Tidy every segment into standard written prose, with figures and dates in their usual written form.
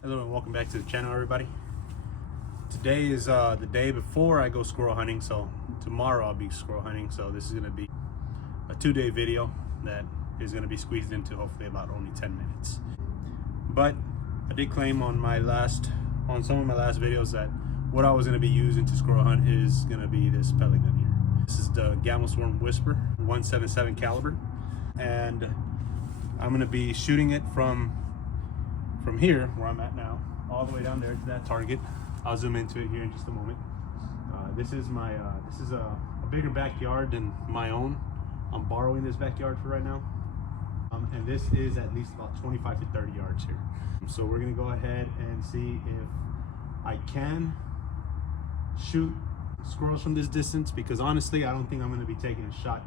Hello and welcome back to the channel, everybody. Today is the day before I go squirrel hunting, so tomorrow I'll be squirrel hunting. So this is going to be a 2-day video that is going to be squeezed into hopefully about only 10 minutes. But I did claim on some of my last videos that what I was going to be using to squirrel hunt is going to be this pellet gun here. This is the Gamma Swarm Whisper 177 caliber, and I'm going to be shooting it from here where I'm at now all the way down there to that target. I'll zoom into it here in just a moment. This is a bigger backyard than my own. I'm borrowing this backyard for right now, and this is at least about 25 to 30 yards here. So we're gonna go ahead and see if I can shoot squirrels from this distance, because honestly I don't think I'm gonna be taking a shot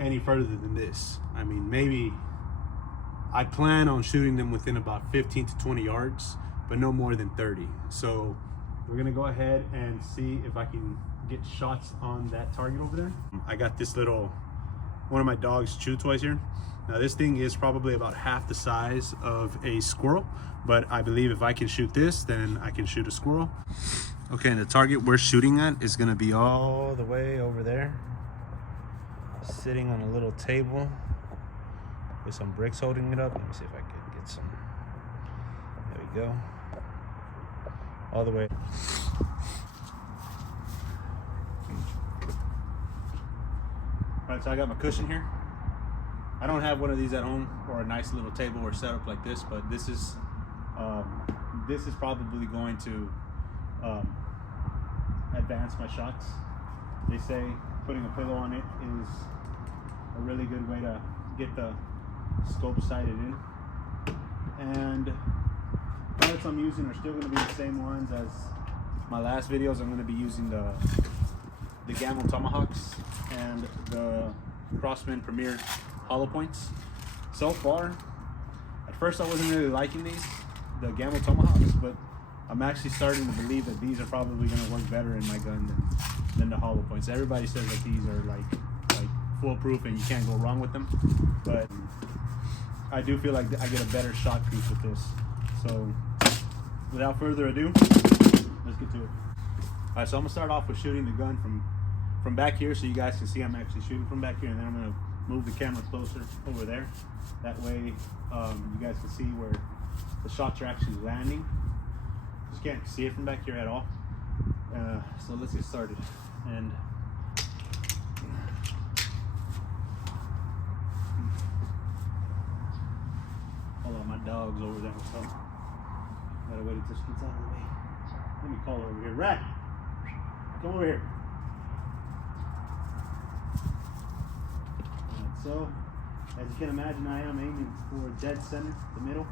any further than this. I mean, maybe I plan on shooting them within about 15 to 20 yards, but no more than 30. So we're gonna go ahead and see if I can get shots on that target over there. I got this one of my dog's chew toys here. Now this thing is probably about half the size of a squirrel, but I believe if I can shoot this, then I can shoot a squirrel. Okay, and the target we're shooting at is gonna be all the way over there, sitting on a little table with some bricks holding it up. Let me see if I can get some. There we go. All the way. All right, so I got my cushion here. I don't have one of these at home or a nice little table or setup like this, but this is probably going to advance my shots. They say putting a pillow on it is a really good way to get the scope sighted in, and pellets I'm using are still going to be the same ones as my last videos. I'm going to be using the Gamma Tomahawks and the Crossman Premier hollow points. So far, at first I wasn't really liking the Gamma Tomahawks, but I'm actually starting to believe that these are probably going to work better in my gun than the hollow points. Everybody says that these are like foolproof and you can't go wrong with them, but I do feel like I get a better shot creep with this. So without further ado, let's get to it. All right, so I'm gonna start off with shooting the gun from back here, so you guys can see I'm actually shooting from back here, and then I'm gonna move the camera closer over there. That way you guys can see where the shots are actually landing. Just can't see it from back here at all. So let's get started. And hold on, my dog's over there, so gotta wait until she gets out of the way. Let me call her over here. Rat, come over here. Alright, so as you can imagine, I am aiming for dead center, the middle.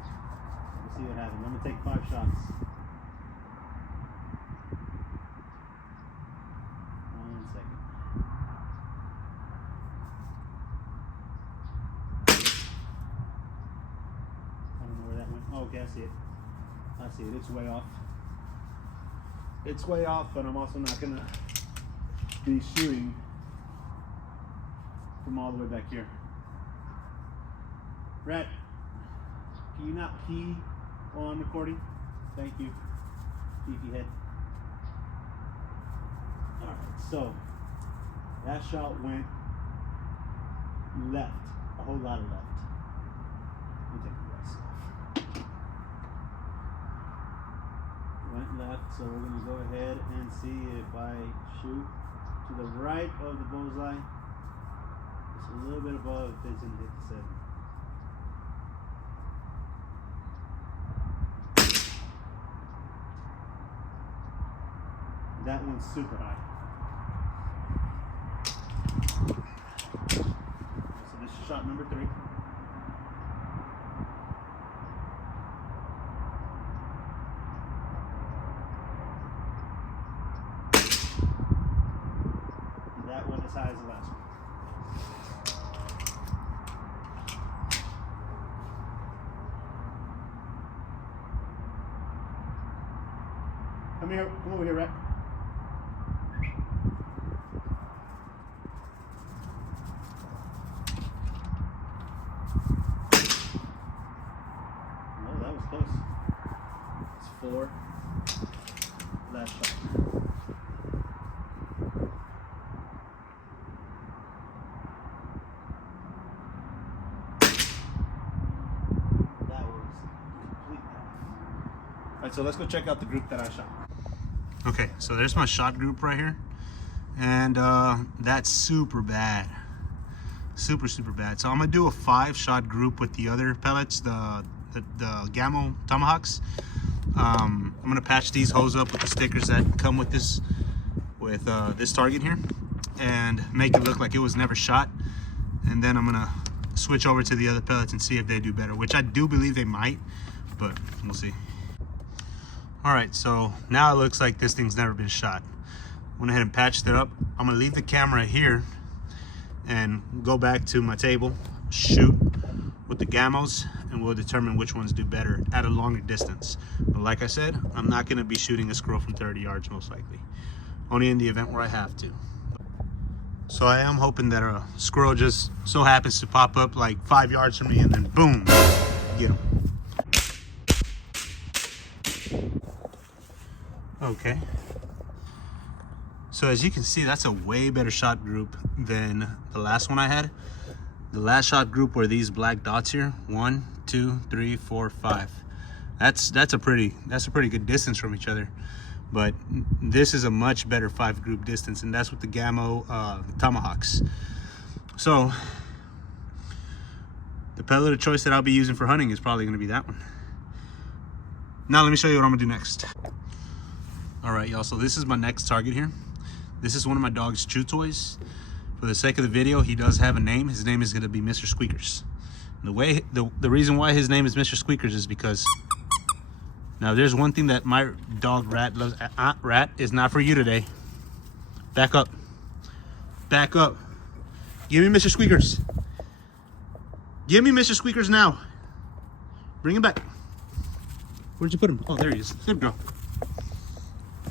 Let's see what happens. I'm gonna take 5 shots. One second. I don't know where that went. Oh, okay, I see it. I see it. It's way off. It's way off, but I'm also not gonna be shooting from all the way back here. Rat, can you not pee while I'm recording? Thank you, beefy head. Alright, so that shot went left, a whole lot of left. Let me take the rest off. Went left, so we're going to go ahead and see if I shoot to the right of the bullseye. Just a little bit above if it's in hit the 7. That one's super high. So this is shot number 3. That one as high as the last one. Come over here, Rat. Oh, that was close. before. Last shot. That was completely off. Alright, so let's go check out the group that I shot. Okay, so there's my shot group right here. And that's super bad. Super bad. So I'm gonna do a 5-shot group with the other pellets, the Gamo Tomahawks. I'm gonna patch these hose up with the stickers that come with this target here and make it look like it was never shot. And then I'm gonna switch over to the other pellets and see if they do better, which I do believe they might, but we'll see. All right, so now it looks like this thing's never been shot. Went ahead and patched it up. I'm gonna leave the camera here and go back to my table, shoot with the Gamos, and we'll determine which ones do better at a longer distance. But like I said, I'm not gonna be shooting a squirrel from 30 yards most likely. Only in the event where I have to. So I am hoping that a squirrel just so happens to pop up like 5 yards from me and then boom, get him. Okay. So as you can see, that's a way better shot group than the last one I had. The last shot group were these black dots here. 1, 2, 3, 4, 5. That's a pretty good distance from each other. But this is a much better 5 group distance, and that's with the Gamo Tomahawks. So the pellet of choice that I'll be using for hunting is probably gonna be that one. Now let me show you what I'm gonna do next. All right, y'all, so this is my next target here. This is one of my dog's chew toys. For the sake of the video, he does have a name. His name is gonna be Mr. Squeakers. The reason why his name is Mr. Squeakers is because, now there's one thing that my dog Rat loves. Rat is not for you today. Back up. Back up. Give me Mr. Squeakers. Give me Mr. Squeakers now. Bring him back. Where'd you put him? Oh, there he is. Good girl.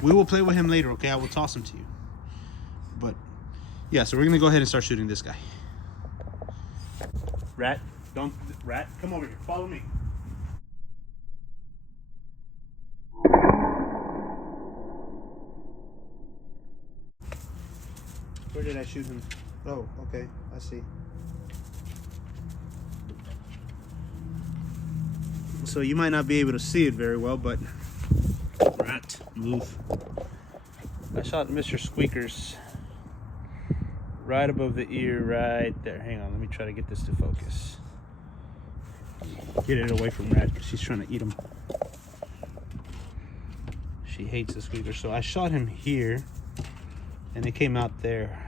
We will play with him later, okay? I will toss him to you. But yeah, so we're gonna go ahead and start shooting this guy. Rat, Rat, come over here. Follow me. Where did I shoot him? Oh, okay, I see. So you might not be able to see it very well, but Rat, move. I shot Mr. Squeakers right above the ear, right there. Hang on, let me try to get this to focus. Get it away from Rat because she's trying to eat him. She hates the squeakers. So I shot him here and it came out there.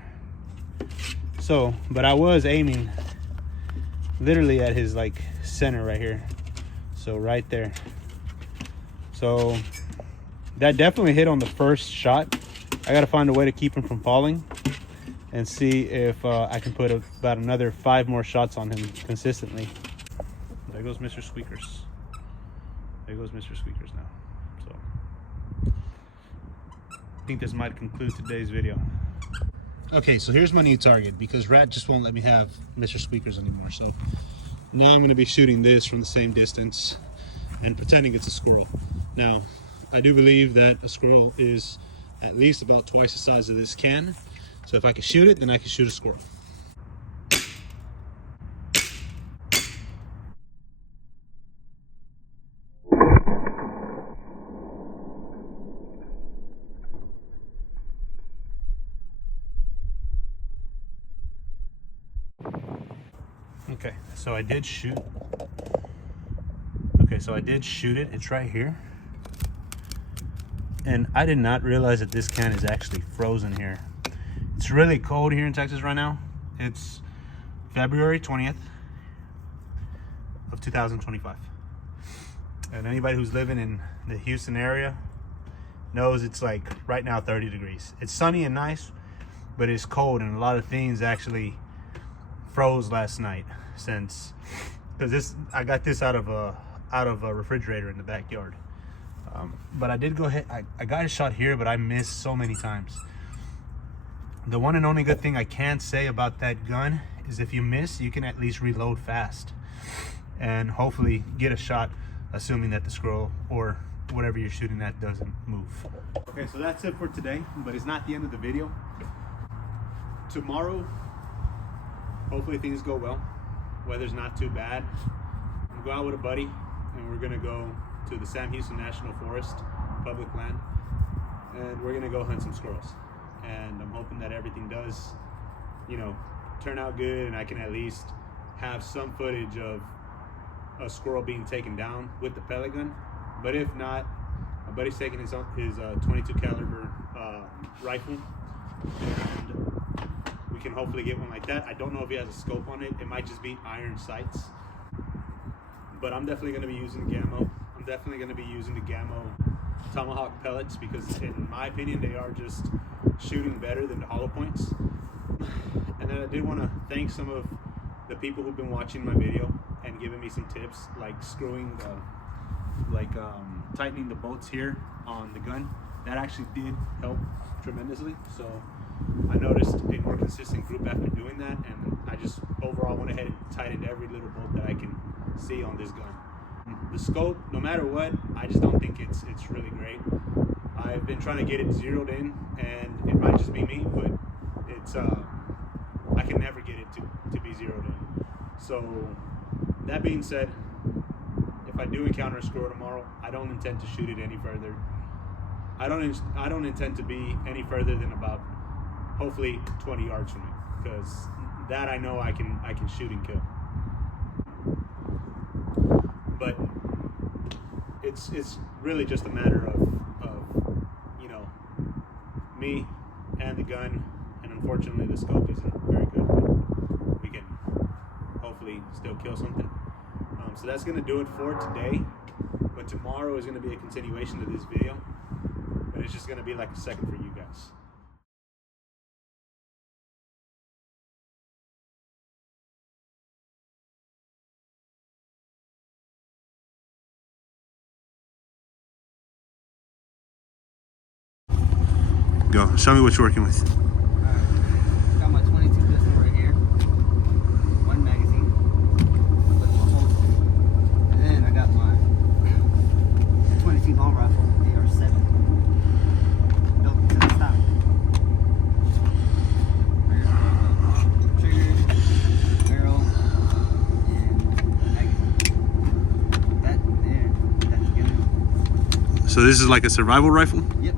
So, but I was aiming literally at his like center right here. So right there. So that definitely hit on the first shot. I gotta find a way to keep him from falling and see if I can put about another 5 more shots on him consistently. There goes Mr. Squeakers. There goes Mr. Squeakers now. So I think this might conclude today's video. Okay, so here's my new target because Rat just won't let me have Mr. Squeakers anymore. So now I'm gonna be shooting this from the same distance and pretending it's a squirrel. Now, I do believe that a squirrel is at least about twice the size of this can. So if I can shoot it, then I can shoot a squirrel. Okay, so I did shoot. Okay, so I did shoot it. It's right here. And I did not realize that this can is actually frozen here. It's really cold here in Texas right now. It's February 20th of 2025. And anybody who's living in the Houston area knows it's like right now 30 degrees. It's sunny and nice, but it's cold, and a lot of things actually froze last night since, because I got this out of a refrigerator in the backyard. But I did go ahead, I got a shot here, but I missed so many times. The one and only good thing I can say about that gun is if you miss, you can at least reload fast and hopefully get a shot, assuming that the squirrel or whatever you're shooting at doesn't move. Okay, so that's it for today, but it's not the end of the video. Tomorrow, hopefully things go well. Weather's not too bad. I'm going out with a buddy, and we're gonna go to the Sam Houston National Forest, public land, and we're gonna go hunt some squirrels. And I'm hoping that everything does, you know, turn out good, and I can at least have some footage of a squirrel being taken down with the pellet gun. But if not, my buddy's taking his 22 caliber rifle, and we can hopefully get one like that. I don't know if he has a scope on it. It might just be iron sights. But I'm definitely going to be using Gammo. I'm definitely going to be using the Gammo Tomahawk pellets because, in my opinion, they are just shooting better than the hollow points. And then I did want to thank some of the people who've been watching my video and giving me some tips, like screwing tightening the bolts here on the gun. That actually did help tremendously. So I noticed a more consistent group after doing that, and I just overall went ahead and tightened every little bolt that I can see on this gun. The scope, no matter what, I just don't think it's really great. I've been trying to get it zeroed in, and it might just be me, but it's I can never get it to be zeroed in. So that being said, if I do encounter a squirrel tomorrow, I don't intend to shoot it any further. I don't intend to be any further than about hopefully 20 yards from it, because that I know I can shoot and kill. But it's really just a matter of you know, me and the gun, and unfortunately the scope isn't very good, but we can hopefully still kill something. So that's gonna do it for today, but tomorrow is gonna be a continuation of this video, but it's just gonna be like a second for you guys. Go. Show me what you're working with. Got my 22 pistol right here. One magazine with my holster. And then I got my 22 long rifle, AR-7. Built to the stock. Trigger, barrel, and magazine. That there, that together. So this is like a survival rifle? Yep.